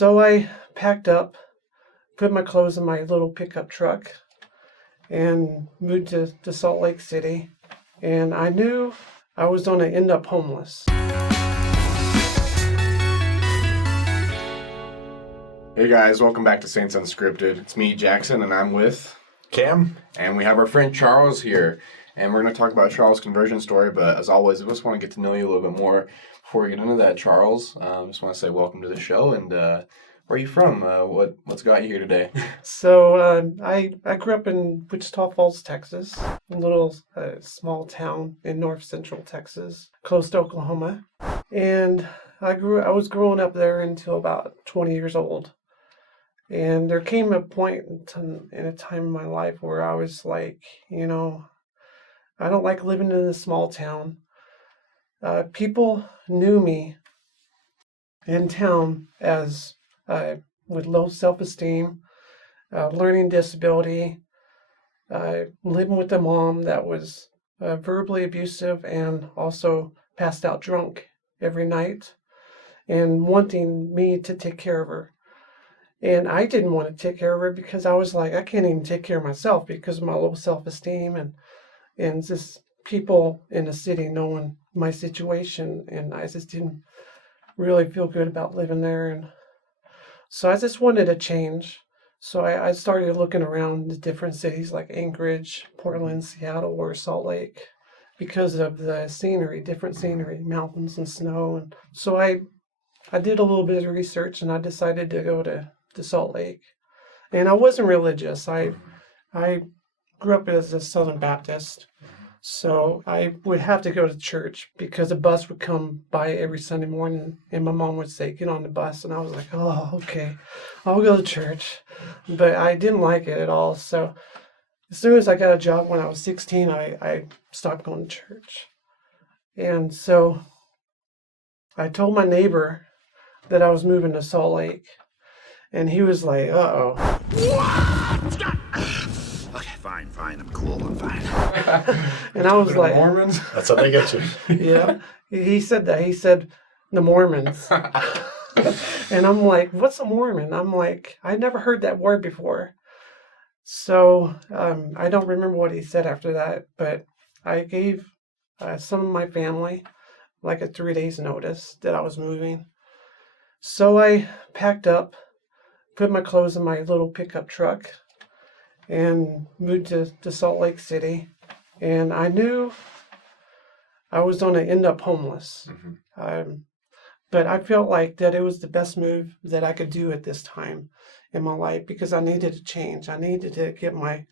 So I packed up, put my clothes in my little pickup truck, and moved to Salt Lake City. And I knew I was going to end up homeless. Hey guys, welcome back to Saints Unscripted. It's me, Jackson, and I'm with Cam. and we have our friend Charles here. And we're going to talk about Charles' conversion story, but as always, we just want to get to know you a little bit more. Before we get into that, Charles, I just want to say welcome to the show, and where are you from? What's got you here today? So I grew up in Wichita Falls, Texas, a little small town in north central Texas, close to Oklahoma. And I was growing up there until about 20 years old. And there came a point in a time in my life where I was like, I don't like living in a small town. People knew me in town as with low self-esteem, learning disability, living with a mom that was verbally abusive and also passed out drunk every night, and wanting me to take care of her. And I didn't want to take care of her because I was like, I can't even take care of myself because of my low self-esteem and just people in the city knowing my situation, and I just didn't really feel good about living there. And so I just wanted a change. So I started looking around the different cities like Anchorage, Portland, Seattle, or Salt Lake because of the scenery, different scenery, mountains and snow. And so I did a little bit of research, and I decided to go to Salt Lake. And I wasn't religious. I grew up as a Southern Baptist. So I would have to go to church because a bus would come by every Sunday morning, and my mom would say, get on the bus. And I was like, oh, okay, I'll go to church. But I didn't like it at all. So as soon as I got a job when I was 16, I stopped going to church. And so I told my neighbor that I was moving to Salt Lake. And he was like, uh-oh. What? Okay, fine. I'm cool. I'm fine. And I was like, Mormons? That's how they get you. yeah. He said that. He said, the Mormons. And I'm like, what's a Mormon? I'm like, I never heard that word before. So I don't remember what he said after that, but I gave some of my family like a 3 days notice that I was moving. So I packed up, put my clothes in my little pickup truck, and moved to Salt Lake City. And I knew I was going to end up homeless. But I felt like that it was the best move that I could do at this time in my life because I needed a change. I needed to get my,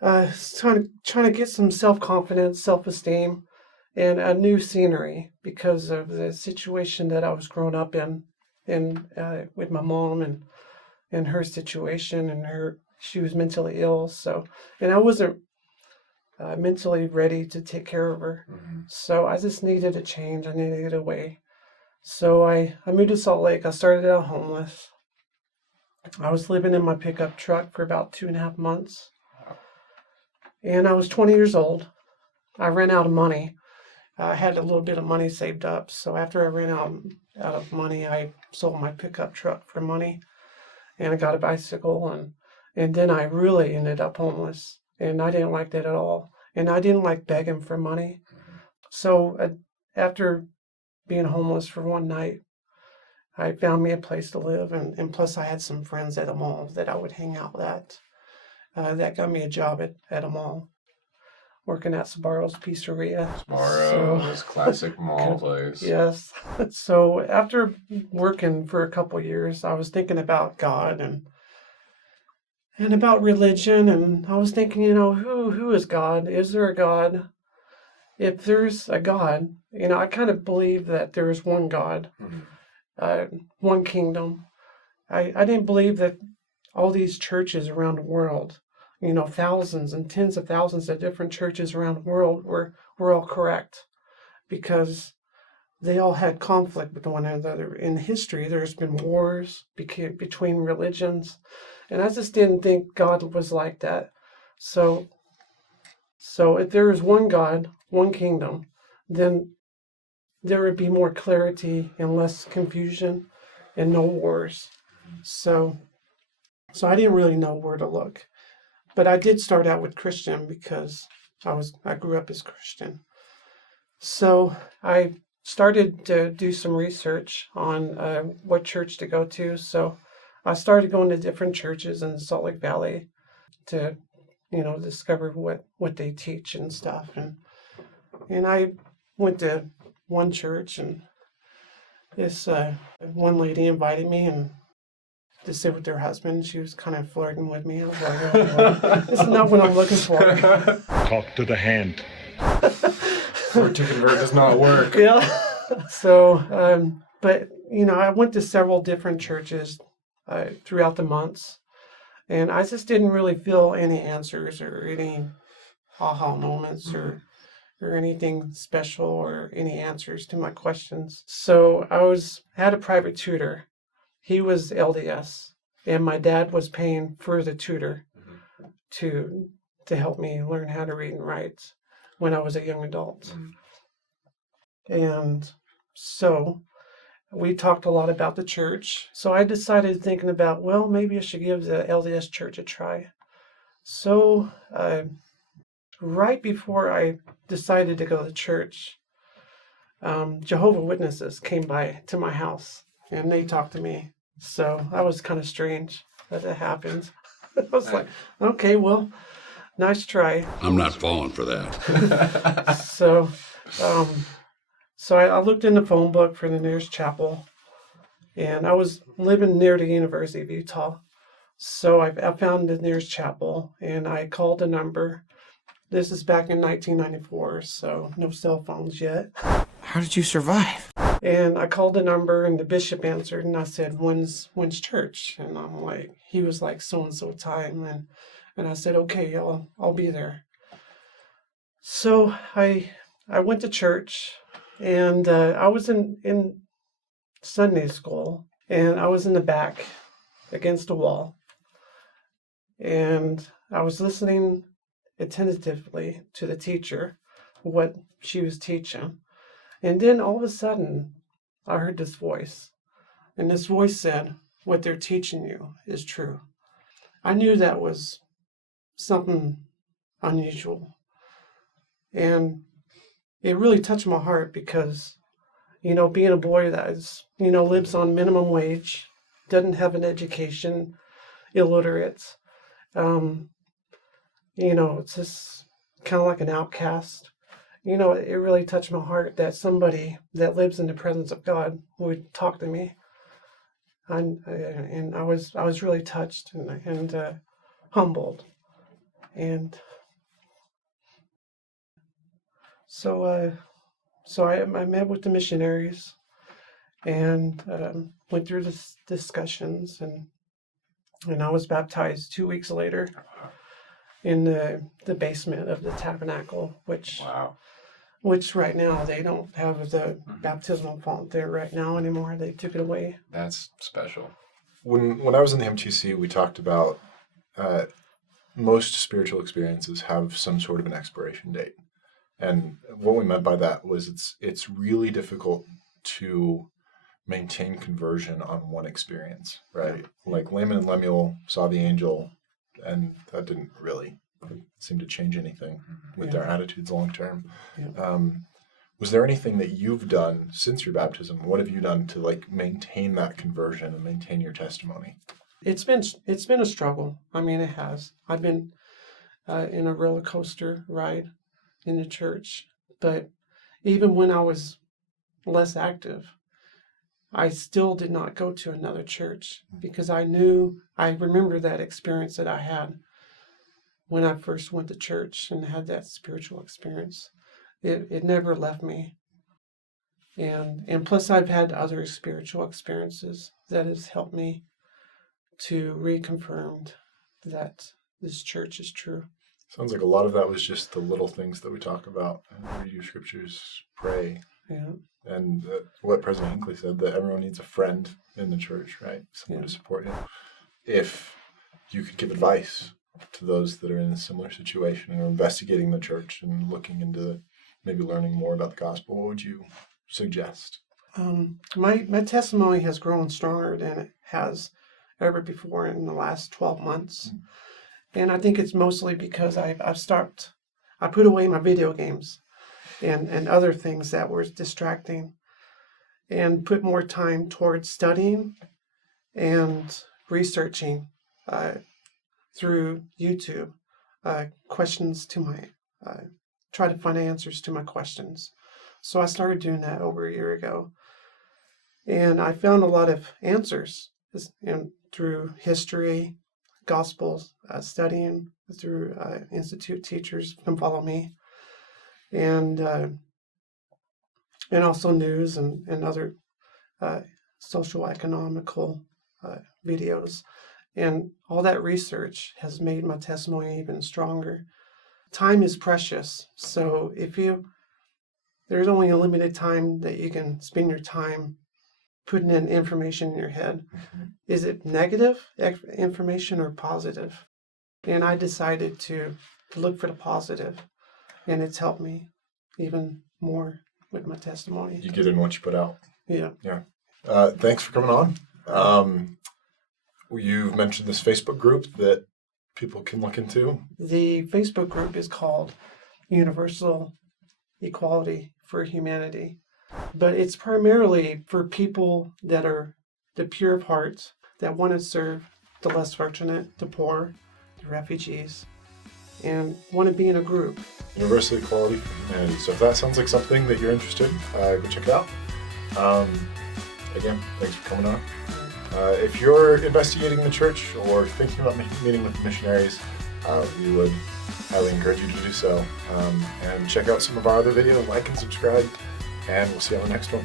trying to get some self-confidence, self-esteem, and a new scenery because of the situation that I was growing up in with my mom and her situation, and she was mentally ill. So, and I wasn't mentally ready to take care of her. So I just needed a change. I needed to get away. So I moved to Salt Lake. I started out homeless. I was living in my pickup truck for about 2.5 months. And I was 20 years old. I ran out of money. I had a little bit of money saved up. So after I ran out of money, I sold my pickup truck for money. And I got a bicycle. And then I really ended up homeless. And I didn't like that at all. And I didn't like begging for money. So after being homeless for one night, I found me a place to live. And plus I had some friends at a mall that I would hang out at. That got me a job at a mall, working at Sbarro's Pizzeria. Sbarro's, classic mall place. Yes. So after working for a couple years, I was thinking about God and about religion, and I was thinking, who is God? Is there a God? If there's a God, I kind of believe that there is one God, one kingdom. I didn't believe that all these churches around the world, thousands and tens of thousands of different churches around the world were all correct, because they all had conflict with one another. In history, there's been wars between religions, and I just didn't think God was like that. So if there is one God, one kingdom, then there would be more clarity and less confusion and no wars. So I didn't really know where to look. But I did start out with Christian because I grew up as Christian. So I started to do some research on what church to go to. So I started going to different churches in the Salt Lake Valley to, discover what they teach and stuff. And I went to one church, and this one lady invited me and to sit with her husband. She was kind of flirting with me. I was like, oh, boy, this is not what I'm looking for. Talk to the hand. Flirt to convert does not work. Yeah. So, but, I went to several different churches throughout the months, and I just didn't really feel any answers or any aha moments or anything special or any answers to my questions. So I had a private tutor. He was LDS, and my dad was paying for the tutor to help me learn how to read and write when I was a young adult. And so we talked a lot about the church. So I decided, thinking about, well, maybe I should give the LDS church a try. So right before I decided to go to church, Jehovah's Witnesses came by to my house, and they talked to me. So that was kind of strange that it happened. I was like, okay, well, nice try. I'm not falling for that. So I looked in the phone book for the nearest chapel, and I was living near the University of Utah. So I found the nearest chapel, and I called the number. This is back in 1994, so no cell phones yet. How did you survive? And I called the number, and the bishop answered, and I said, when's church? And he was like, so-and-so time. And I said, okay, I'll be there. So I went to church, and I was in Sunday school, and I was in the back against a wall. And I was listening attentively to the teacher, what she was teaching. And then all of a sudden, I heard this voice. And this voice said, what they're teaching you is true. I knew that was something unusual. And it really touched my heart because, being a boy that is, lives on minimum wage, doesn't have an education, illiterate, it's just kind of like an outcast. It really touched my heart that somebody that lives in the presence of God would talk to me, and I was really touched and humbled, and so I met with the missionaries and went through the discussions, and I was baptized 2 weeks later in the basement of the tabernacle, which right now they don't have the baptismal font there right now anymore. They took it away. That's special. When I was in the MTC, we talked about most spiritual experiences have some sort of an expiration date. And what we meant by that was it's really difficult to maintain conversion on one experience, right? Like Laman and Lemuel saw the angel, and that didn't really seem to change anything with their attitudes long term. Yeah. Was there anything that you've done since your baptism? What have you done to maintain that conversion and maintain your testimony? It's been a struggle. I mean, it has. I've been in a roller coaster ride in the church, but even when I was less active, I still did not go to another church because I remember that experience that I had when I first went to church and had that spiritual experience. It never left me. And plus I've had other spiritual experiences that has helped me to reconfirm that this church is true. Sounds like a lot of that was just the little things that we talk about. Read your scriptures, pray. Yeah. And what President Hinckley said, that everyone needs a friend in the church, right? Someone to support you. If you could give advice to those that are in a similar situation or investigating the church and looking into maybe learning more about the gospel, what would you suggest? My testimony has grown stronger than it has ever before in the last 12 months. And I think it's mostly because I put away my video games and other things that were distracting and put more time towards studying and researching through YouTube questions to try to find answers to my questions. So I started doing that over a year ago. And I found a lot of answers through history, Gospels, studying through Institute teachers come follow me, and also news and other social economical videos. And all that research has made my testimony even stronger. Time is precious, so there's only a limited time that you can spend your time putting in information in your head. Is it negative information or positive? And I decided to look for the positive, and it's helped me even more with my testimony. You get in what you put out. Yeah. Yeah. Thanks for coming on. You've mentioned this Facebook group that people can look into. The Facebook group is called Universal Equality for Humanity, but it's primarily for people that are the pure of heart, that want to serve the less fortunate, the poor, the refugees, and want to be in a group. Universal Equality for Humanity. So if that sounds like something that you're interested in, go check it out. Again, thanks for coming on. If you're investigating the church or thinking about meeting with missionaries, we would highly encourage you to do so. And check out some of our other videos, like and subscribe, and we'll see you on the next one.